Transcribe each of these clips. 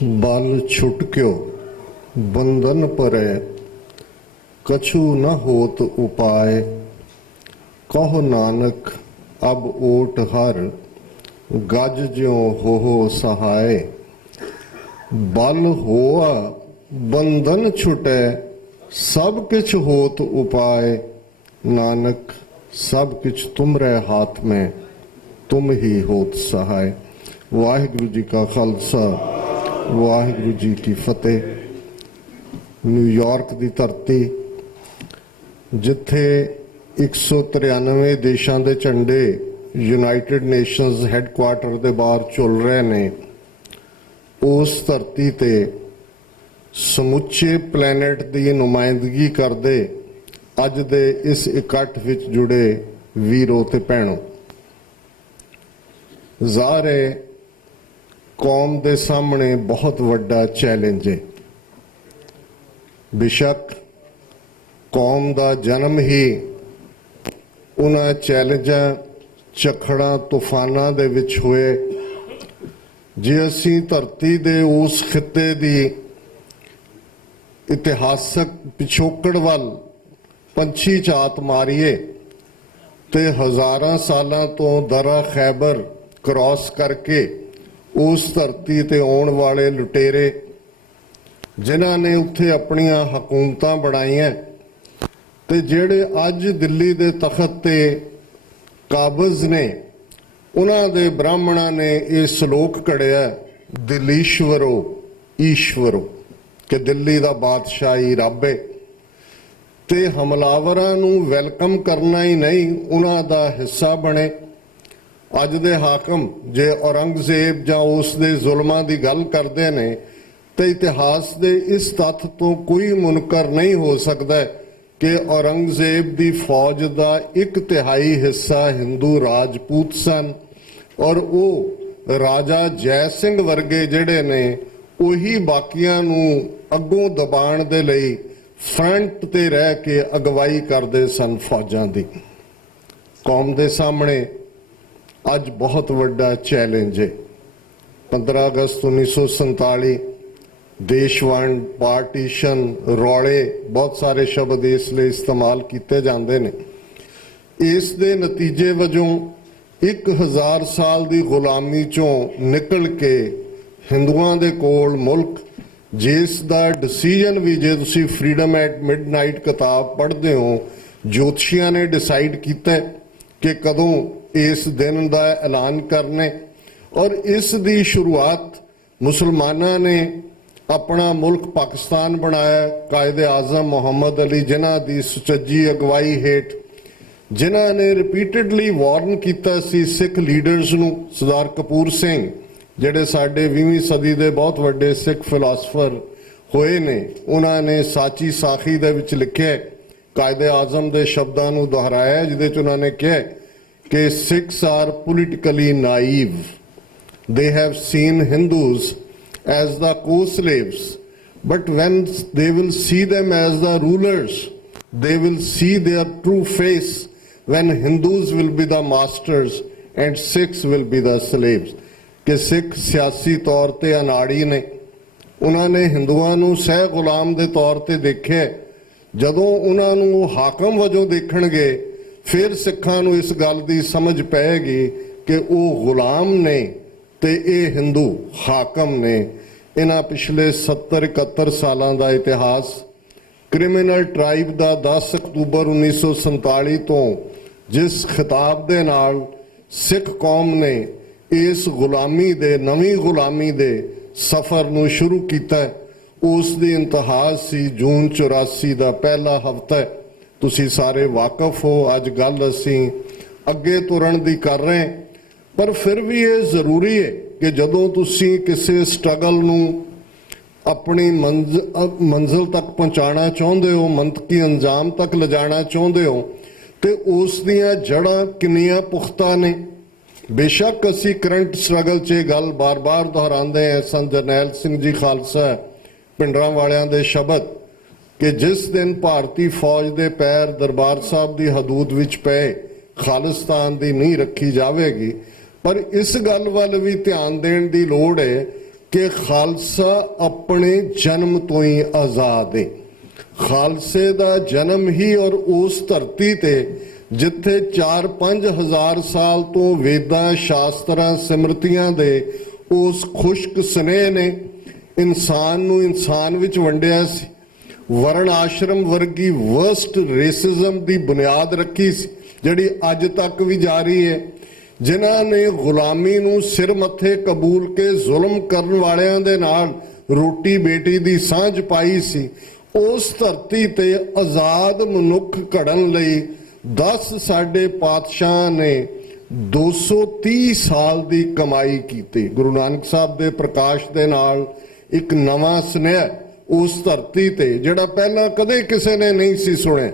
बल छुटक्यो बंधन परै, कछु न होत उपाय। कहो नानक अब ओट हर, गज ज्यों हो सहाय। बल होआ बंधन छुटै, सब किछ होत उपाय। नानक सब किछ तुमरे हाथ में, तुम ही होत सहाय। वाहिगुरु जी का खालसा, वाहिगुरु जी की फतेह। न्यूयॉर्क की धरती जिथे 193 देशों के झंडे यूनाइटेड नेशनस हैडकुआटर के बाहर झुल रहे ने, उस धरती ते समुचे प्लैनेट की नुमाइंदगी करते अज दे इस इकट्ठ विच जुड़े वीरों ते भैणों, ज़ाहिर है कौम के सामने बहुत वड्डा चैलेंज है। बेशक कौम का जन्म ही उन्हां चैलेंजां झखड़ां तूफानां दे विच होए। जे असीं धरती दे उस खिते दी इतिहासक पिछोकड़ वल पंछी झात मारीए ते हज़ारां सालां तो दरा खैबर क्रॉस करके उस धरती ते आउण वाले लुटेरे जिन्हां ने उत्थे अपनियां हकूमतां बनाईयां ते जिहड़े अज दिल्ली दे तखत ते काबज़ ने, उन्हां दे ब्राह्मणां ने ये सलोक कढ़िया दिलीश्वरो ईश्वरो कि दिल्ली दा बादशाह ही रब है ते हमलावरां नूं वैलकम करना ही नहीं उन्हां दा हिस्सा बने। अज दे हाकम जे औरंगजेब जां उस दे जुल्मां दी गल करदे ने ते इतिहास दे इस तत्थ तो कोई मुनकर नहीं हो सकता कि औरंगजेब दी फौज दा 1/3 हिस्सा हिंदू राजपूत सन और वो राजा जय सिंह वर्गे जिहड़े ने उही बाकियां नूं अगों दबाण दे लई फ्रंट ते रह के अगवाई करदे सन फौजां दी। कौम दे सामने अज बहुत वड्डा चैलेंज है। 15 अगस्त 1947 देश वंड, पार्टीशन, रौले, बहुत सारे शब्द इसलिए इस्तेमाल किए जाते हैं। इस दे नतीजे वजों 1000 साल की गुलामी चों निकल के हिंदुआं दे कोल मुल्क जिस दा डिसीजन भी जे तुसी फ्रीडम एट मिडनाइट किताब पढ़ते हो, ज्योतिषियां ने डिसाइड किया कि कदों इस दिन का ऐलान करने और इस दी शुरुआत मुसलमाना ने अपना मुल्क पाकिस्तान बनाया। कायदे आज़म मोहम्मद अली जिन्हां दी सुचज्जी अगवाई हेठ, जिन्हां ने रिपीटडली वार्न किया सी सिख लीडर्स नूं, सरदार कपूर सिंह जिहड़े साडे 20वीं सदी दे बहुत वड्डे सिख फिलासफर होए ने, उन्होंने साची साखी दे विच लिखे कायदे आज़म दे शब्दां नूं दोहराया जिहदे च उन्होंने कहा कि Sikhs are politically naive. They have seen Hindus as the co-slaves, but when they will see them as the rulers, they will see their true face when Hindus will be the masters and Sikhs will be the slaves. कि सिख सियासी तौर पर अनाड़ी ने, उन्होंने हिंदुआं नूं सह गुलाम के तौर पर देखे। जदों उन्होंने हाकम वजों देखणगे फिर सिखां नूं इस गल की समझ पैगी कि वो गुलाम ने ते ये हिंदू हाकम ने। इन्हां पिछले 70-71 सालों का इतिहास क्रिमिनल ट्राइब का 10 अक्तूबर 1947 तो जिस खिताब दे नाल सिख कौम ने इस गुलामी दे नवीं गुलामी दे सफ़र नूं शुरू किया, उस दी इंतहा सी जून 84 का पहला हफ्ता। तुसी सारे वाकफ हो, अज गल असीं अगे तुरन दी कर रहे हैं, पर फिर भी ये जरूरी है कि जदों तुसी किसी स्ट्रगल नूं अपनी मंजिल तक पहुँचाना चाहते हो, मंतकी अंजाम तक ले जाना चाहते हो, तो उस दियां जड़ां किन्नियां पुख्ता ने। बेशक असी करंट स्ट्रगल च गल बार बार दोहराते हैं। संत जरनैल सिंह जी खालसा पिंडरां वालियां दे शब्द कि जिस दिन भारतीय फौज के पैर दरबार साहब की हदूद विच पे खालिस्तान की नींह रखी जाएगी। पर इस गल वाल भी ध्यान देने की लोड़ है ਕਿ ਖਾਲਸਾ ਆਪਣੇ ਜਨਮ ਤੋਂ ਹੀ ਆਜ਼ਾਦ ਹੈ। ਖਾਲਸੇ ਦਾ ਜਨਮ ਹੀ ਔਰ ਉਸ ਧਰਤੀ ਤੇ ਜਿੱਥੇ 4-5 ਹਜ਼ਾਰ ਸਾਲ ਤੋਂ ਵੇਦਾਂ ਸ਼ਾਸਤਰਾਂ ਸਿਮਰਤੀਆਂ ਦੇ ਉਸ ਖੁਸ਼ਕ ਸਨੇਹ ਨੇ ਇਨਸਾਨ ਨੂੰ ਇਨਸਾਨ ਵਿੱਚ ਵੰਡਿਆ ਸੀ। ਵਰਣ ਆਸ਼ਰਮ ਵਰਗੀ ਵਰਸਟ ਰੇਸਿਜ਼ਮ ਦੀ ਬੁਨਿਆਦ ਰੱਖੀ ਸੀ ਜਿਹੜੀ ਅੱਜ ਤੱਕ ਵੀ ਜਾਰੀ ਹੈ। ਜਿਨ੍ਹਾਂ ਨੇ ਗੁਲਾਮੀ ਨੂੰ ਸਿਰ ਮੱਥੇ ਕਬੂਲ ਕੇ ਜ਼ੁਲਮ ਕਰਨ ਵਾਲਿਆਂ ਦੇ ਨਾਲ ਰੋਟੀ ਬੇਟੀ ਦੀ ਸਾਂਝ ਪਾਈ ਸੀ, ਉਸ ਧਰਤੀ ਤੇ ਆਜ਼ਾਦ ਮਨੁੱਖ ਘੜਨ ਲਈ 10 ਸਾਡੇ ਪਾਤਸ਼ਾਹ ਨੇ 230 ਸਾਲ ਦੀ ਕਮਾਈ ਕੀਤੀ। ਗੁਰੂ ਨਾਨਕ ਸਾਹਿਬ ਦੇ ਪ੍ਰਕਾਸ਼ ਦੇ ਨਾਲ ਇੱਕ ਨਵਾਂ ਸੁਨੇਹਾ ਉਸ ਧਰਤੀ ਤੇ ਜਿਹੜਾ ਪਹਿਲਾਂ ਕਦੇ ਕਿਸੇ ਨੇ ਨਹੀਂ ਸੀ ਸੁਣਿਆ।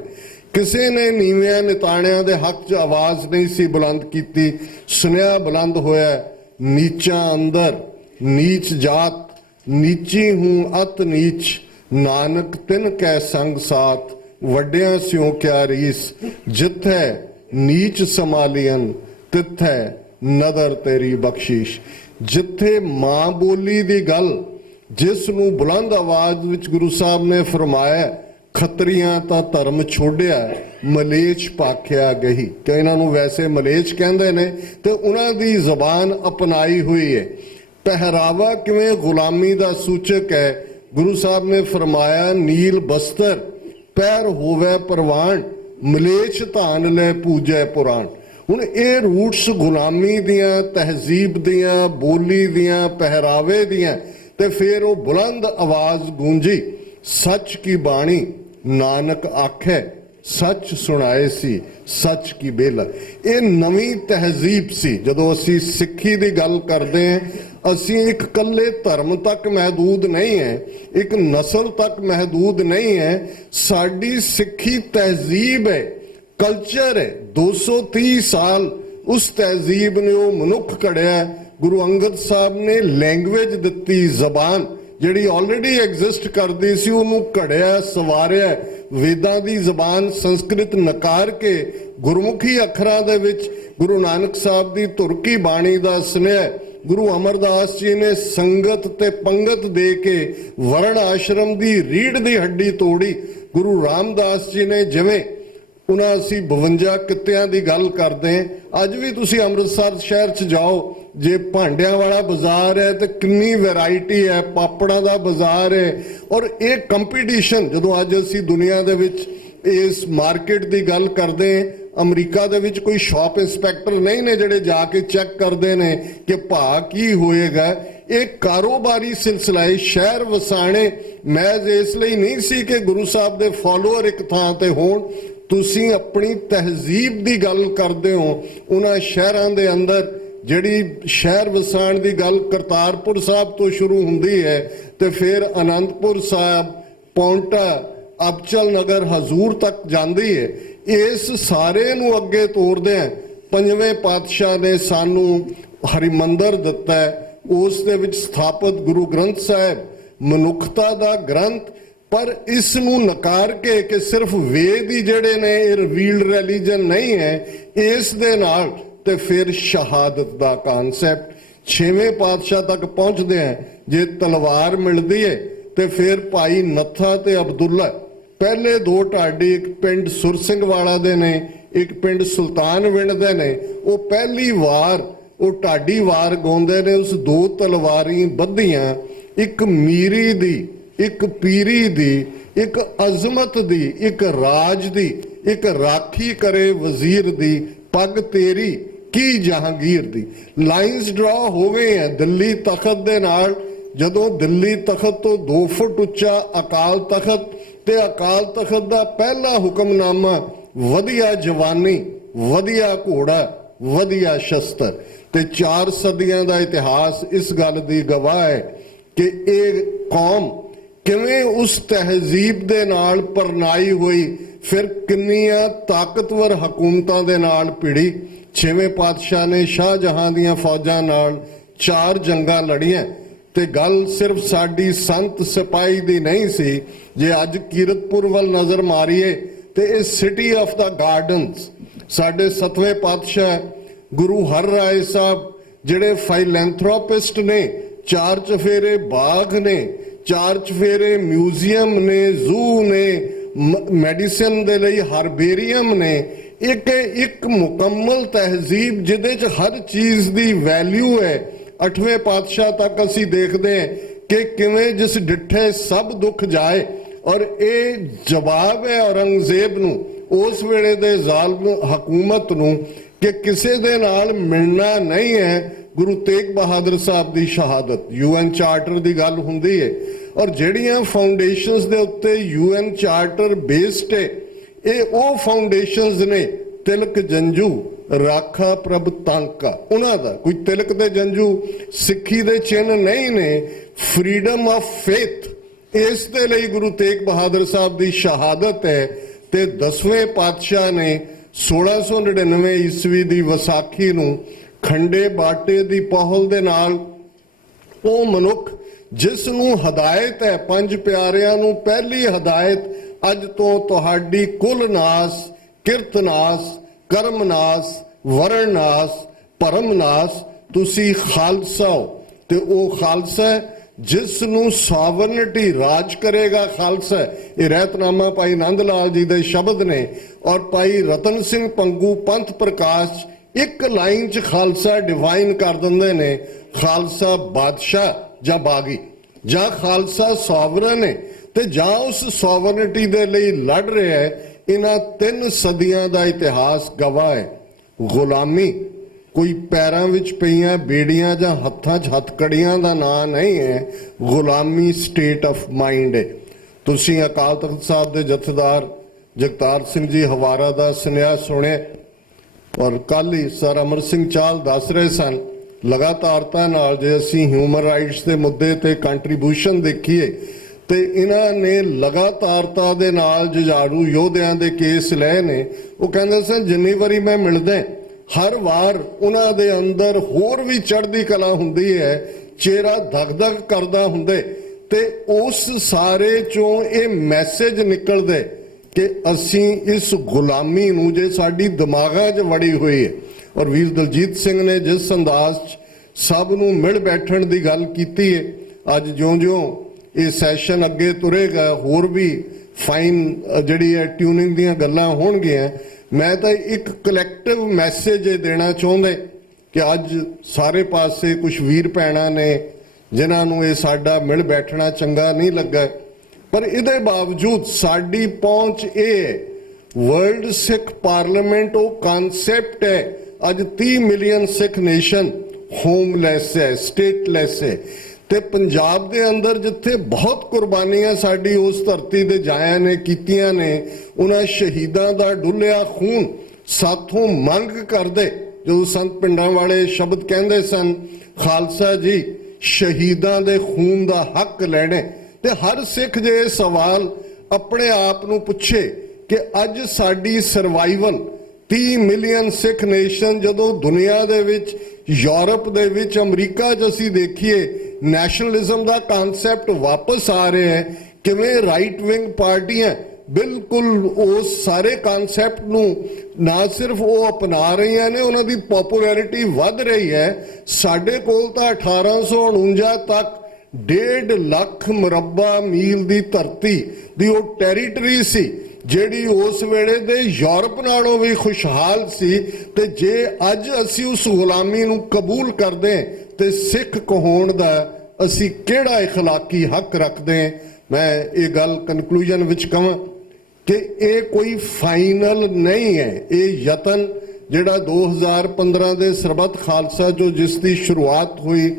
ਕਿਸੇ ਨੇ ਨੀਵਿਆਂ ਨਿਤਾਣਿਆਂ ਦੇ ਹੱਕ 'ਚ ਆਵਾਜ਼ ਨਹੀਂ ਸੀ ਬੁਲੰਦ ਕੀਤੀ। ਸੁਨੇਹਾ ਬੁਲੰਦ ਹੋਇਆ, ਨੀਚਾਂ ਅੰਦਰ ਨੀਚ ਜਾਤ, ਨੀਚੀ ਹੂੰ ਅਤ ਨੀਚ, ਨਾਨਕ ਤਿਨ ਕੈ ਸੰਗ ਸਾਥ, ਵੱਡਿਆਂ ਸਿਉ ਕਿਆ ਰੀਸ, ਜਿੱਥੇ ਨੀਚ ਸਮਾਲੀਅਨ ਤਿੱਥੇ ਨਦਰ ਤੇਰੀ ਬਖਸ਼ਿਸ਼। ਜਿੱਥੇ ਮਾਂ ਬੋਲੀ ਦੀ ਗੱਲ ਜਿਸ ਨੂੰ ਬੁਲੰਦ ਆਵਾਜ਼ ਵਿੱਚ ਗੁਰੂ ਸਾਹਿਬ ਨੇ ਫਰਮਾਇਆ ਖੱਤਰੀਆਂ ਤਾਂ ਧਰਮ ਛੋੜਿਆ ਮਲੇਛ ਭਾਖਿਆ ਗਈ, ਕਿ ਇਹਨਾਂ ਨੂੰ ਵੈਸੇ ਮਲੇਛ ਕਹਿੰਦੇ ਨੇ ਤੇ ਉਹਨਾਂ ਦੀ ਜ਼ਬਾਨ ਅਪਣਾਈ ਹੋਈ ਹੈ। ਪਹਿਰਾਵਾ ਕਿਵੇਂ ਗੁਲਾਮੀ ਦਾ ਸੂਚਕ ਹੈ। ਗੁਰੂ ਸਾਹਿਬ ਨੇ ਫਰਮਾਇਆ ਨੀਲ ਬਸਤਰ ਪੈਰ ਹੋਵੇ ਪ੍ਰਵਾਨ, ਮਲੇਛ ਧਾਨ ਲੈ ਪੂਜੈ ਪੁਰਾਣ। ਹੁਣ ਇਹ ਰੂਟਸ ਗੁਲਾਮੀ ਦੀਆਂ, ਤਹਿਜ਼ੀਬ ਦੀਆਂ, ਬੋਲੀ ਦੀਆਂ, ਪਹਿਰਾਵੇ ਦੀਆਂ, ਤੇ ਫਿਰ ਉਹ ਬੁਲੰਦ ਆਵਾਜ਼ ਗੂੰਜੀ ਸੱਚ ਕੀ ਬਾਣੀ ਨਾਨਕ ਆਖੇ, ਸੱਚ ਸੁਣਾਏ ਸੀ ਸੱਚ ਕੀ ਬੇਲਾ। ਇਹ ਨਵੀਂ ਤਹਿਜ਼ੀਬ ਸੀ। ਜਦੋਂ ਅਸੀਂ ਸਿੱਖੀ ਦੀ ਗੱਲ ਕਰਦੇ ਹਾਂ, ਅਸੀਂ ਇੱਕ ਕੱਲੇ ਧਰਮ ਤੱਕ ਮਹਿਦੂਦ ਨਹੀਂ ਹੈ, ਇੱਕ ਨਸਲ ਤੱਕ ਮਹਿਦੂਦ ਨਹੀਂ ਹੈ। ਸਾਡੀ ਸਿੱਖੀ ਤਹਿਜ਼ੀਬ ਹੈ, ਕਲਚਰ ਹੈ। 230 ਸਾਲ ਉਸ ਤਹਿਜ਼ੀਬ ਨੇ ਉਹ ਮਨੁੱਖ ਘੜਿਆ। ਗੁਰੂ ਅੰਗਦ ਸਾਹਿਬ ਨੇ ਲੈਂਗੁਏਜ ਦਿੱਤੀ, ਜ਼ਬਾਨ ਜਿਹੜੀ ਆਲਰੇਡੀ ਐਗਜ਼ਿਸਟ ਕਰਦੀ ਸੀ ਉਹਨੂੰ ਘੜਿਆ, ਸਵਾਰਿਆ। ਵੇਦਾਂ ਦੀ ਜ਼ਬਾਨ ਸੰਸਕ੍ਰਿਤ ਨਕਾਰ ਕੇ ਗੁਰਮੁਖੀ ਅੱਖਰਾਂ ਦੇ ਵਿੱਚ ਗੁਰੂ ਨਾਨਕ ਸਾਹਿਬ ਦੀ ਤੁਰਕੀ ਬਾਣੀ ਦਾ ਸੁਨੇਹਾ ਗੁਰੂ ਅਮਰਦਾਸ ਜੀ ਨੇ ਸੰਗਤ ਤੇ ਪੰਗਤ ਦੇ ਕੇ ਵਰਣ ਆਸ਼ਰਮ ਦੀ ਰੀੜ ਦੀ ਹੱਡੀ ਤੋੜੀ। ਗੁਰੂ ਰਾਮਦਾਸ ਜੀ ਨੇ ਜਿਵੇਂ ਉਹਨਾਂ ਅਸੀਂ 52 ਕਿੱਤਿਆਂ ਦੀ ਗੱਲ ਕਰਦੇ ਹਾਂ। ਅੱਜ ਵੀ ਤੁਸੀਂ ਅੰਮ੍ਰਿਤਸਰ ਸ਼ਹਿਰ 'ਚ ਜਾਓ, ਜੇ ਭਾਂਡਿਆਂ ਵਾਲਾ ਬਾਜ਼ਾਰ ਹੈ ਤੇ ਕਿੰਨੀ ਵੈਰਾਈਟੀ ਹੈ, ਪਾਪੜਾਂ ਦਾ ਬਾਜ਼ਾਰ ਹੈ। ਔਰ ਇਹ ਕੰਪੀਟੀਸ਼ਨ ਜਦੋਂ ਅੱਜ ਅਸੀਂ ਦੁਨੀਆ ਦੇ ਵਿੱਚ ਇਸ ਮਾਰਕੀਟ ਦੀ ਗੱਲ ਕਰਦੇ ਹਾਂ, ਅਮਰੀਕਾ ਦੇ ਵਿੱਚ ਕੋਈ ਸ਼ਾਪ ਇੰਸਪੈਕਟਰ ਨਹੀਂ ਨੇ ਜਿਹੜੇ ਜਾ ਕੇ ਚੈੱਕ ਕਰਦੇ ਨੇ ਕਿ ਭਾਅ ਕੀ ਹੋਏਗਾ। ਇਹ ਕਾਰੋਬਾਰੀ ਸਿਲਸਿਲਾ ਹੈ। ਸ਼ਹਿਰ ਵਸਾਣੇ ਮਹਿਜ਼ ਇਸ ਲਈ ਨਹੀਂ ਸੀ ਕਿ ਗੁਰੂ ਸਾਹਿਬ ਦੇ ਫਾਲੋਅਰ ਇੱਕ ਥਾਂ ਤੇ ਹੋਣ। ਤੁਸੀਂ ਆਪਣੀ ਤਹਿਜ਼ੀਬ ਦੀ ਗੱਲ ਕਰਦੇ ਹੋ। ਉਹਨਾਂ ਸ਼ਹਿਰਾਂ ਦੇ ਅੰਦਰ ਜਿਹੜੀ ਸ਼ਹਿਰ ਵਸਾਣ ਦੀ ਗੱਲ ਕਰਤਾਰਪੁਰ ਸਾਹਿਬ ਤੋਂ ਸ਼ੁਰੂ ਹੁੰਦੀ ਹੈ ਤੇ ਫਿਰ ਅਨੰਦਪੁਰ ਸਾਹਿਬ, ਪੌਂਟਾ, ਅਬਚਲ ਨਗਰ, ਹਜ਼ੂਰ ਤੱਕ ਜਾਂਦੀ ਹੈ। ਇਸ ਸਾਰੇ ਨੂੰ ਅੱਗੇ ਤੋਰਦੇ ਆ ਪੰਜਵੇਂ ਪਾਤਸ਼ਾਹ ਨੇ ਸਾਨੂੰ ਹਰਿਮੰਦਰ ਦਿੱਤਾ ਹੈ। ਉਸ ਦੇ ਵਿੱਚ ਸਥਾਪਿਤ ਗੁਰੂ ਗ੍ਰੰਥ ਸਾਹਿਬ ਮਨੁੱਖਤਾ ਦਾ ਗ੍ਰੰਥ, ਪਰ ਇਸ ਨੂੰ ਨਕਾਰ ਕੇ ਕਿ ਸਿਰਫ ਵੇਦ ਹੀ ਜਿਹੜੇ ਨੇ ਇਹ ਰਿਵੀਲਡ ਰਿਲੀਜਨ ਨਹੀਂ ਹੈ, ਇਸ ਦੇ ਨਾਲ ਤੇ ਫਿਰ ਸ਼ਹਾਦਤ ਦਾ ਕਨਸੈਪਟ 6ਵੇਂ ਪਾਤਸ਼ਾਹ ਤੱਕ ਪਹੁੰਚਦੇ ਆ। ਜੇ ਤਲਵਾਰ ਮਿਲਦੀ ਹੈ ਤੇ ਫਿਰ ਭਾਈ ਨੱਥਾ ਤੇ ਅਬਦੁੱਲਾ ਪਹਿਲੇ 2 ਢਾਡੀ ਇੱਕ ਪਿੰਡ ਸੁਰ ਸਿੰਘ ਵਾਲਾ ਦੇ ਨੇ, ਇੱਕ ਪਿੰਡ ਸੁਲਤਾਨਵਿੰਡ ਦੇ ਨੇ। ਉਹ ਪਹਿਲੀ ਵਾਰ ਉਹ ਢਾਡੀ ਵਾਰ ਗਾਉਂਦੇ ਨੇ। ਉਸ 2 ਤਲਵਾਰੀ ਬੱਧੀਆਂ, ਇੱਕ ਮੀਰੀ ਦੀ, ਇੱਕ ਪੀਰੀ ਦੀ, ਇੱਕ ਅਜ਼ਮਤ ਦੀ, ਇੱਕ ਰਾਜ ਦੀ, ਇੱਕ ਰਾਖੀ ਕਰੇ ਵਜ਼ੀਰ ਦੀ, ਪੱਗ ਤੇਰੀ ਕੀ ਜਹਾਂਗੀਰ ਦੀ। ਲਾਈਨਸ ਡਰਾ ਹੋ ਗਏ ਆ ਦਿੱਲੀ ਤਖਤ ਦੇ ਨਾਲ। ਜਦੋਂ ਦਿੱਲੀ ਤਖਤ ਤੋਂ 2 ਫੁੱਟ ਉੱਚਾ ਅਕਾਲ ਤਖਤ ਤੇ ਅਕਾਲ ਤਖਤ ਦਾ ਪਹਿਲਾ ਹੁਕਮਨਾਮਾ ਵਧੀਆ ਜਵਾਨੀ, ਵਧੀਆ ਘੋੜਾ, ਵਧੀਆ ਸ਼ਸਤਰ, ਤੇ 4 ਸਦੀਆਂ ਦਾ ਇਤਿਹਾਸ ਇਸ ਗੱਲ ਦੀ ਗਵਾਹ ਹੈ ਕਿ ਇਹ ਕੌਮ ਕਿਵੇਂ ਉਸ ਤਹਿਜ਼ੀਬ ਦੇ ਨਾਲ ਪਰਨਾਈ ਹੋਈ, ਫਿਰ ਕਿੰਨੀਆਂ ਤਾਕਤਵਰ ਹਕੂਮਤਾਂ ਦੇ ਨਾਲ ਭਿੜੀ। 6ਵੇਂ ਪਾਤਸ਼ਾਹ ਨੇ ਸ਼ਾਹਜਹਾਂ ਦੀਆਂ ਫੌਜਾਂ ਨਾਲ 4 ਜੰਗਾਂ ਲੜੀਆਂ ਤੇ ਗੱਲ ਸਿਰਫ ਸਾਡੀ ਸੰਤ ਸਿਪਾਹੀ ਦੀ ਨਹੀਂ ਸੀ। ਜੇ ਅੱਜ ਕੀਰਤਪੁਰ ਵੱਲ ਨਜ਼ਰ ਮਾਰੀਏ ਤੇ ਇਹ ਸਿਟੀ ਆਫ ਦਾ ਗਾਰਡਨਸ, ਸਾਡੇ 7ਵੇਂ ਪਾਤਸ਼ਾਹ ਗੁਰੂ ਹਰ ਰਾਏ ਸਾਹਿਬ ਜਿਹੜੇ ਫਾਈਲੈਂਥਰੋਪਿਸਟ ਨੇ, ਚਾਰ ਚਫੇਰੇ ਬਾਗ ਨੇ, ਚਾਰ ਚਫੇਰੇ ਮਿਊਜ਼ੀਅਮ ਨੇ, ਜ਼ੂ ਨੇ, ਮੈਡੀਸਨ ਦੇ ਲਈ ਹਰਬੇਰੀਅਮ ਨੇ। ਇੱਕ ਮੁਕੰਮਲ ਤਹਿਜ਼ੀਬ ਜਿਹਦੇ 'ਚ ਹਰ ਚੀਜ਼ ਦੀ ਵੈਲਿਊ ਹੈ। 8ਵੇਂ ਪਾਤਸ਼ਾਹ ਤੱਕ ਅਸੀਂ ਦੇਖਦੇ ਹਾਂ ਕਿ ਕਿਵੇਂ ਜਿਸ ਡਿੱਠੇ ਸਭ ਦੁੱਖ ਜਾਏ, ਔਰ ਇਹ ਜਵਾਬ ਹੈ ਔਰੰਗਜ਼ੇਬ ਨੂੰ, ਉਸ ਵੇਲੇ ਦੇ ਜ਼ਾਲਮ ਹਕੂਮਤ ਨੂੰ, ਕਿ ਕਿਸੇ ਦੇ ਨਾਲ ਮਿਲਣਾ ਨਹੀਂ ਹੈ। ਗੁਰੂ ਤੇਗ ਬਹਾਦਰ ਸਾਹਿਬ ਦੀ ਸ਼ਹਾਦਤ, UN ਚਾਰਟਰ ਦੀ ਗੱਲ ਹੁੰਦੀ ਹੈ, ਔਰ ਜਿਹੜੀਆਂ ਫਾਊਂਡੇਸ਼ਨਸ ਦੇ ਉੱਤੇ UN ਚਾਰਟਰ ਬੇਸਡ ਹੈ, ਇਹ ਉਹ ਫਾਊਂਡੇਸ਼ਨਸ ਨੇ, ਤਿਲਕ ਜੰਜੂ, ਰਾਖਾ ਪ੍ਰਭ ਤਾਂਕਾ, ਉਹਨਾਂ ਦਾ ਕੋਈ ਤਿਲਕ ਤੇ ਜੰਜੂ ਸਿੱਖੀ ਦੇ ਚਿੰਨ੍ਹ ਨਹੀਂ ਨੇ। ਫਰੀडम ਆਫ ਫੇਥ, ਇਸ ਦੇ ਲਈ ਗੁਰੂ ਤੇਗ ਬਹਾਦਰ ਸਾਹਿਬ ਦੀ ਸ਼ਹਾਦਤ ਹੈ। ਤੇ 10ਵੇਂ ਪਾਤਸ਼ਾਹ ਨੇ 1699 ਈਸਵੀ ਦੀ ਵਿਸਾਖੀ ਨੂੰ ਖੰਡੇ ਬਾਟੇ ਦੀ ਪਹੁਲ ਦੇ ਨਾਲ ਉਹ ਮਨੁੱਖ ਜਿਸ ਨੂੰ ਹਦਾਇਤ ਹੈ, ਪੰਜ ਪਿਆਰਿਆਂ ਨੂੰ ਪਹਿਲੀ ਹਦਾਇਤ, ਅੱਜ ਤੋਂ ਤੁਹਾਡੀ ਕੁਲ ਨਾਸ, ਕਿਰਤ ਨਾਸ, ਕਰਮ ਨਾਸ, ਵਰਣ ਨਾਸ, ਭਰਮ ਨਾਸ, ਤੁਸੀਂ ਖਾਲਸਾ ਹੋ। ਤੇ ਉਹ ਖਾਲਸਾ ਜਿਸ ਨੂੰ ਸੋਵਰਨਿਟੀ ਰਾਜ ਕਰੇਗਾ, ਖਾਲਸਾ। ਇਹ ਰਹਿਤਨਾਮਾ ਭਾਈ ਨੰਦ ਲਾਲ ਜੀ ਦੇ ਸ਼ਬਦ ਨੇ, ਔਰ ਭਾਈ ਰਤਨ ਸਿੰਘ ਪੰਗੂ ਪੰਥ ਪ੍ਰਕਾਸ਼ ਇੱਕ ਲਾਈਨ 'ਚ ਖਾਲਸਾ ਡਿਵਾਈਨ ਕਰ ਦਿੰਦੇ ਨੇ, ਖਾਲਸਾ ਬਾਦਸ਼ਾਹ ਜਾਂ ਬਾਗੀ, ਜਾਂ ਖਾਲਸਾ ਸੋਵਰਨ ਹੈ ਤੇ ਜਾਂ ਉਸ ਸੋਵਰਨਿਟੀ ਦੇ ਲਈ ਲੜ ਰਿਹਾ ਹੈ। ਇਹਨਾਂ 3 ਸਦੀਆਂ ਦਾ ਇਤਿਹਾਸ ਗਵਾਹ ਹੈ। ਗੁਲਾਮੀ ਕੋਈ ਪੈਰਾਂ ਵਿੱਚ ਪਈਆਂ ਬੇੜੀਆਂ ਜਾਂ ਹੱਥਾਂ 'ਚ ਹੱਥਕੜੀਆਂ ਦਾ ਨਾਂ ਨਹੀਂ ਹੈ, ਗੁਲਾਮੀ ਸਟੇਟ ਆਫ ਮਾਈਂਡ ਹੈ। ਤੁਸੀਂ ਅਕਾਲ ਤਖਤ ਸਾਹਿਬ ਦੇ ਜਥੇਦਾਰ ਜਗਤਾਰ ਸਿੰਘ ਜੀ ਹਵਾਰਾ ਦਾ ਸੁਨੇਹਾ ਸੁਣਿਆ, ਔਰ ਕੱਲ੍ਹ ਹੀ ਸਰ ਅਮਰ ਸਿੰਘ ਚਾਹਲ ਦੱਸ ਰਹੇ ਸਨ, ਲਗਾਤਾਰਤਾ ਨਾਲ ਜੇ ਅਸੀਂ ਹਿਊਮਨ ਰਾਈਟਸ ਦੇ ਮੁੱਦੇ ਤੇ ਕੰਟਰੀਬਿਊਸ਼ਨ ਦੇਖੀਏ ਤੇ ਇਹਨਾਂ ਨੇ ਲਗਾਤਾਰਤਾ ਦੇ ਨਾਲ ਜੁਝਾਰੂ ਯੋਧਿਆਂ ਦੇ ਕੇਸ ਲਏ ਨੇ। ਉਹ ਕਹਿੰਦੇ ਸਨ ਜਿੰਨੀ ਵਾਰੀ ਮੈਂ ਮਿਲਦਾ ਹਰ ਵਾਰ ਉਹਨਾਂ ਦੇ ਅੰਦਰ ਹੋਰ ਵੀ ਚੜ੍ਹਦੀ ਕਲਾ ਹੁੰਦੀ ਹੈ, ਚਿਹਰਾ ਧਕ-ਧਕ ਕਰਦਾ ਹੁੰਦੇ, ਤੇ ਉਸ ਸਾਰੇ ਚੋਂ ਇਹ ਮੈਸੇਜ ਨਿਕਲਦੇ ਕਿ ਅਸੀਂ ਇਸ ਗੁਲਾਮੀ ਨੂੰ, ਜੇ ਸਾਡੀ ਦਿਮਾਗਾਂ 'ਚ ਵੜੀ ਹੋਈ ਹੈ। ਔਰ ਵੀਰ ਦਲਜੀਤ ਸਿੰਘ ਨੇ ਜਿਸ ਅੰਦਾਜ਼ 'ਚ ਸਭ ਨੂੰ ਮਿਲ ਬੈਠਣ ਦੀ ਗੱਲ ਕੀਤੀ ਹੈ, ਅੱਜ ਜਿਉਂ-ਜਿਉਂ ਇਹ ਸੈਸ਼ਨ ਅੱਗੇ ਤੁਰੇਗਾ ਹੋਰ ਵੀ ਫਾਈਨ ਜਿਹੜੀ ਹੈ ਟਿਊਨਿੰਗ ਦੀਆਂ ਗੱਲਾਂ ਹੋਣਗੀਆਂ। ਮੈਂ ਤਾਂ ਇੱਕ ਕਲੈਕਟਿਵ ਮੈਸੇਜ ਇਹ ਦੇਣਾ ਚਾਹੁੰਦਾ ਕਿ ਅੱਜ ਸਾਰੇ ਪਾਸੇ ਕੁਝ ਵੀਰ ਭੈਣਾਂ ਨੇ ਜਿਨ੍ਹਾਂ ਨੂੰ ਇਹ ਸਾਡਾ ਮਿਲ ਬੈਠਣਾ ਚੰਗਾ ਨਹੀਂ ਲੱਗਾ, ਪਰ ਇਹਦੇ ਬਾਵਜੂਦ ਸਾਡੀ ਪਹੁੰਚ ਇਹ ਹੈ। ਵਰਲਡ ਸਿੱਖ ਪਾਰਲੀਮੈਂਟ ਉਹ ਕਨਸੈਪਟ ਹੈ। ਅੱਜ 30 ਮਿਲੀਅਨ ਸਿੱਖ ਨੇਸ਼ਨ ਹੋਮਲੈਸ ਹੈ, ਸਟੇਟਲੈਸ ਹੈ, ਤੇ ਪੰਜਾਬ ਦੇ ਅੰਦਰ ਜਿੱਥੇ ਬਹੁਤ ਕੁਰਬਾਨੀਆਂ ਸਾਡੀ ਉਸ ਧਰਤੀ ਦੇ ਜਾਇਆਂ ਨੇ ਕੀਤੀਆਂ ਨੇ, ਉਹਨਾਂ ਸ਼ਹੀਦਾਂ ਦਾ ਡੁੱਲਿਆ ਖੂਨ ਸਾਥੋਂ ਮੰਗ ਕਰਦੇ। ਜਦੋਂ ਸੰਤ ਪਿੰਡਾਂ ਵਾਲੇ ਸ਼ਬਦ ਕਹਿੰਦੇ ਸਨ, ਖਾਲਸਾ ਜੀ ਸ਼ਹੀਦਾਂ ਦੇ ਖੂਨ ਦਾ ਹੱਕ ਲੈਣੇ, ਤੇ ਹਰ ਸਿੱਖ ਜੇ ਇਹ ਸਵਾਲ ਆਪਣੇ ਆਪ ਨੂੰ ਪੁੱਛੇ ਕਿ ਅੱਜ ਸਾਡੀ ਸਰਵਾਈਵਲ 30 ਮਿਲੀਅਨ ਸਿੱਖ ਨੇਸ਼ਨ, ਜਦੋਂ ਦੁਨੀਆ ਦੇ ਵਿੱਚ, ਯੂਰਪ ਦੇ ਵਿੱਚ, ਅਮਰੀਕਾ 'ਚ ਅਸੀਂ ਦੇਖੀਏ ਨੈਸ਼ਨਲਿਜ਼ਮ ਦਾ ਕਨਸੈਪਟ ਵਾਪਸ ਆ ਰਿਹਾ ਹੈ, ਕਿਵੇਂ ਰਾਈਟ ਵਿੰਗ ਪਾਰਟੀਆਂ ਬਿਲਕੁਲ ਉਸ ਸਾਰੇ ਕਨਸੈਪਟ ਨੂੰ ਨਾ ਸਿਰਫ ਉਹ ਅਪਣਾ ਰਹੀਆਂ ਨੇ, ਉਹਨਾਂ ਦੀ ਪਪੂਲੈਰਿਟੀ ਵੱਧ ਰਹੀ ਹੈ। ਸਾਡੇ ਕੋਲ ਤਾਂ 1849 ਤੱਕ 1.5 ਲੱਖ ਮੁਰੱਬਾ ਮੀਲ ਦੀ ਧਰਤੀ ਦੀ ਉਹ ਟੈਰੀਟਰੀ ਸੀ ਜਿਹੜੀ ਉਸ ਵੇਲੇ ਦੇ ਯੂਰਪ ਨਾਲੋਂ ਵੀ ਖੁਸ਼ਹਾਲ ਸੀ। ਤੇ ਜੇ ਅੱਜ ਅਸੀਂ ਉਸ ਗੁਲਾਮੀ ਨੂੰ ਕਬੂਲ ਕਰਦੇ ਤੇ ਸਿੱਖ ਕਹਾਉਣ ਦਾ ਅਸੀਂ ਕਿਹੜਾ ਇਖਲਾਕੀ ਹੱਕ ਰੱਖਦੇ? ਮੈਂ ਇਹ ਗੱਲ ਕਨਕਲੂਜਨ ਵਿੱਚ ਕਹਾਂ ਕਿ ਇਹ ਕੋਈ ਫਾਈਨਲ ਨਹੀਂ ਹੈ। ਇਹ ਯਤਨ ਜਿਹੜਾ 2015 ਦੇ ਸਰਬੱਤ ਖਾਲਸਾ ਜੋ ਜਿਸ ਦੀ ਸ਼ੁਰੂਆਤ ਹੋਈ,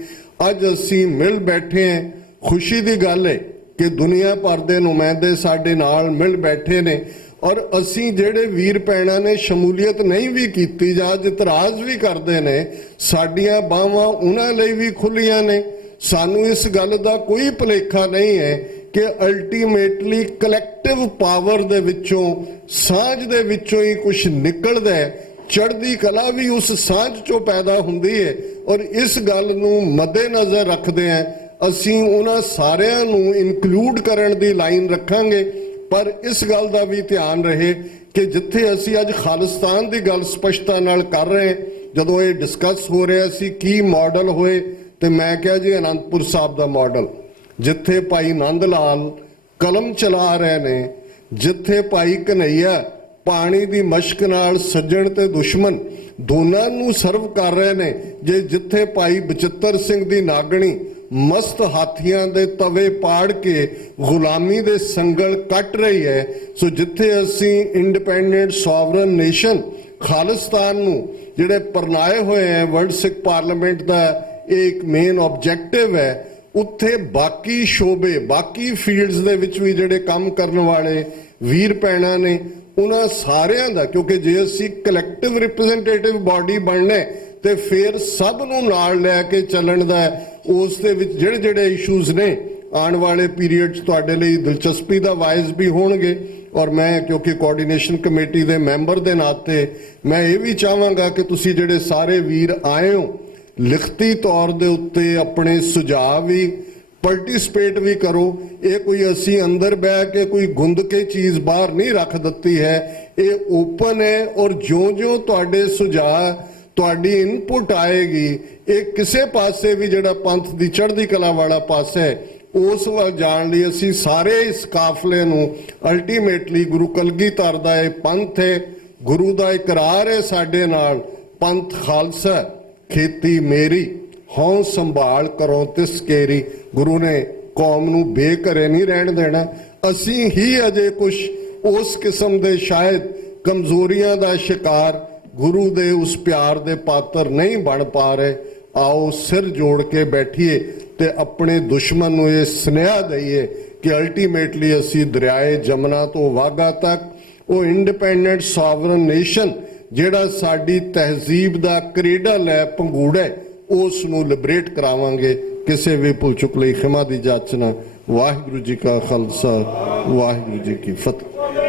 ਅੱਜ ਅਸੀਂ ਮਿਲ ਬੈਠੇ ਹਾਂ। ਖੁਸ਼ੀ ਦੀ ਗੱਲ ਹੈ ਕਿ ਦੁਨੀਆ ਭਰ ਦੇ ਨੁਮਾਇੰਦੇ ਸਾਡੇ ਨਾਲ ਮਿਲ ਬੈਠੇ ਨੇ, ਔਰ ਅਸੀਂ ਜਿਹੜੇ ਵੀਰ ਭੈਣਾਂ ਨੇ ਸ਼ਮੂਲੀਅਤ ਨਹੀਂ ਵੀ ਕੀਤੀ ਜਾਂ ਇਤਰਾਜ਼ ਵੀ ਕਰਦੇ ਨੇ, ਸਾਡੀਆਂ ਬਾਹਾਂ ਉਹਨਾਂ ਲਈ ਵੀ ਖੁੱਲੀਆਂ ਨੇ। ਸਾਨੂੰ ਇਸ ਗੱਲ ਦਾ ਕੋਈ ਭੁਲੇਖਾ ਨਹੀਂ ਹੈ ਕਿ ਅਲਟੀਮੇਟਲੀ ਕਲੈਕਟਿਵ ਪਾਵਰ ਦੇ ਵਿੱਚੋਂ, ਸਾਂਝ ਦੇ ਵਿੱਚੋਂ ਹੀ ਕੁਝ ਨਿਕਲਦਾ ਹੈ। ਚੜ੍ਹਦੀ ਕਲਾ ਵੀ ਉਸ ਸਾਂਝ ਚੋਂ ਪੈਦਾ ਹੁੰਦੀ ਹੈ, ਔਰ ਇਸ ਗੱਲ ਨੂੰ ਮੱਦੇਨਜ਼ਰ ਰੱਖਦੇ ਹਾਂ ਅਸੀਂ ਉਹਨਾਂ ਸਾਰਿਆਂ ਨੂੰ ਇਨਕਲੂਡ ਕਰਨ ਦੀ ਲਾਈਨ ਰੱਖਾਂਗੇ। ਪਰ ਇਸ ਗੱਲ ਦਾ ਵੀ ਧਿਆਨ ਰਹੇ ਕਿ ਜਿੱਥੇ ਅਸੀਂ ਅੱਜ ਖਾਲਿਸਤਾਨ ਦੀ ਗੱਲ ਸਪਸ਼ਟਤਾ ਨਾਲ ਕਰ ਰਹੇ, ਜਦੋਂ ਇਹ ਡਿਸਕਸ ਹੋ ਰਿਹਾ ਸੀ ਕੀ ਮਾਡਲ ਹੋਏ, ਤੇ ਮੈਂ ਕਿਹਾ ਜੀ ਅਨੰਦਪੁਰ ਸਾਹਿਬ ਦਾ ਮਾਡਲ, ਜਿੱਥੇ ਭਾਈ ਨੰਦ ਲਾਲ ਕਲਮ ਚਲਾ ਰਹੇ ਨੇ, ਜਿੱਥੇ ਭਾਈ ਕਨਈਆ ਪਾਣੀ ਦੀ ਮਸ਼ਕ ਨਾਲ ਸੱਜਣ ਤੇ ਦੁਸ਼ਮਣ ਦੋਨਾਂ ਨੂੰ ਸਰਵ ਕਰ ਰਹੇ ਨੇ, ਜਿੱਥੇ ਭਾਈ ਬਚਿੱਤਰ ਸਿੰਘ ਦੀ ਨਾਗਣੀ ਮਸਤ ਹਾਥੀਆਂ ਦੇ ਤਵੇ ਪਾੜ ਕੇ ਗੁਲਾਮੀ ਦੇ ਸੰਗਲ ਕੱਟ ਰਹੀ ਹੈ, ਸੋ ਜਿੱਥੇ ਅਸੀਂ ਇੰਡੀਪੈਂਡੈਂਟ ਸੋਵਰਨ ਨੇਸ਼ਨ ਖਾਲਿਸਤਾਨ ਨੂੰ ਜਿਹੜੇ ਪਰਨਾਏ ਹੋਏ ਹੈ, ਵਰਲਡ ਸਿੱਖ ਪਾਰਲੀਮੈਂਟ ਦਾ ਇਹ ਇੱਕ ਮੇਨ ਆਬਜੈਕਟਿਵ ਹੈ, ਉੱਥੇ ਬਾਕੀ ਸ਼ੋਬੇ ਬਾਕੀ ਫੀਲਡਸ ਦੇ ਵਿੱਚ ਵੀ ਜਿਹੜੇ ਕੰਮ ਕਰਨ ਵਾਲੇ ਵੀਰ ਭੈਣਾਂ ਨੇ ਉਹਨਾਂ ਸਾਰਿਆਂ ਦਾ, ਕਿਉਂਕਿ ਜੇ ਅਸੀਂ ਕਲੈਕਟਿਵ ਰਿਪਰੈਜ਼ੈਂਟੇਟਿਵ ਬਾਡੀ ਬਣਨਾ ਤੇ ਫਿਰ ਸਭ ਨੂੰ ਨਾਲ ਲੈ ਕੇ ਚੱਲਣ ਦਾ, ਉਸ ਦੇ ਵਿੱਚ ਜਿਹੜੇ ਜਿਹੜੇ ਇਸ਼ੂਜ਼ ਨੇ ਆਉਣ ਵਾਲੇ ਪੀਰੀਅਡ 'ਚ ਤੁਹਾਡੇ ਲਈ ਦਿਲਚਸਪੀ ਦਾ ਵਾਇਸ ਵੀ ਹੋਣਗੇ। ਔਰ ਮੈਂ ਕਿਉਂਕਿ ਕੋਆਰਡੀਨੇਸ਼ਨ ਕਮੇਟੀ ਦੇ ਮੈਂਬਰ ਦੇ ਨਾਤੇ ਮੈਂ ਇਹ ਵੀ ਚਾਹਾਂਗਾ ਕਿ ਤੁਸੀਂ ਜਿਹੜੇ ਸਾਰੇ ਵੀਰ ਆਏ ਹੋ ਲਿਖਤੀ ਤੌਰ ਦੇ ਉੱਤੇ ਆਪਣੇ ਸੁਝਾਅ ਵੀ ਪਾਰਟਿਸਿਪੇਟ ਵੀ ਕਰੋ। ਇਹ ਕੋਈ ਅਸੀਂ ਅੰਦਰ ਬਹਿ ਕੇ ਕੋਈ ਗੁੰਦ ਕੇ ਚੀਜ਼ ਬਾਹਰ ਨਹੀਂ ਰੱਖ ਦਿੱਤੀ ਹੈ, ਇਹ ਓਪਨ ਹੈ ਔਰ ਜਿਉਂ-ਜਿਉਂ ਤੁਹਾਡੇ ਸੁਝਾਅ ਤੁਹਾਡੀ ਇਨਪੁਟ ਆਏਗੀ, ਇਹ ਕਿਸੇ ਪਾਸੇ ਵੀ ਜਿਹੜਾ ਪੰਥ ਦੀ ਚੜ੍ਹਦੀ ਕਲਾ ਵਾਲਾ ਪਾਸਾ ਹੈ ਉਸ ਵੱਲ ਜਾਣ ਲਈ ਅਸੀਂ ਸਾਰੇ ਇਸ ਕਾਫਲੇ ਨੂੰ ਅਲਟੀਮੇਟਲੀ ਗੁਰੂ ਕਲਗੀਧਰ ਦਾ ਇਹ ਪੰਥ ਹੈ, ਗੁਰੂ ਦਾ ਇਕਰਾਰ ਹੈ ਸਾਡੇ ਨਾਲ, ਪੰਥ ਖਾਲਸਾ ਖੇਤੀ ਮੇਰੀ ਹਉ ਸੰਭਾਲ ਕਰੋ ਤਿਸ ਕੇਰੀ। ਗੁਰੂ ਨੇ ਕੌਮ ਨੂੰ ਬੇਘਰੇ ਨਹੀਂ ਰਹਿਣ ਦੇਣਾ। ਅਸੀਂ ਹੀ ਅਜੇ ਕੁਝ ਉਸ ਕਿਸਮ ਦੇ ਸ਼ਾਇਦ ਕਮਜ਼ੋਰੀਆਂ ਦਾ ਸ਼ਿਕਾਰ ਗੁਰੂ ਦੇ ਉਸ ਪਿਆਰ ਦੇ ਪਾਤਰ ਨਹੀਂ ਬਣ ਪਾ ਰਹੇ। ਆਓ ਸਿਰ ਜੋੜ ਕੇ ਬੈਠੀਏ ਤੇ ਆਪਣੇ ਦੁਸ਼ਮਣ ਨੂੰ ਇਹ ਸੁਨੇਹਾ ਦਈਏ ਕਿ ਅਲਟੀਮੇਟਲੀ ਅਸੀਂ ਦਰਿਆਏ ਜਮਨਾ ਤੋਂ ਵਾਗਾ ਤੱਕ ਉਹ ਇੰਡੀਪੈਂਡੈਂਟ ਸੋਵਰਨ ਨੇਸ਼ਨ ਜਿਹੜਾ ਸਾਡੀ ਤਹਿਜ਼ੀਬ ਦਾ ਕ੍ਰੇਡਲ ਹੈ, ਪੰਗੂੜਾ ਹੈ, ਉਸ ਨੂੰ ਲਿਬਰੇਟ ਕਰਾਵਾਂਗੇ। ਕਿਸੇ ਵੀ ਭੁੱਲ ਚੁੱਕ ਲਈ ਖਿਮਾ ਦੀ ਜਾਚਨਾ। ਵਾਹਿਗੁਰੂ ਜੀ ਕਾ ਖਾਲਸਾ, ਵਾਹਿਗੁਰੂ ਜੀ ਕੀ ਫਤਿਹ।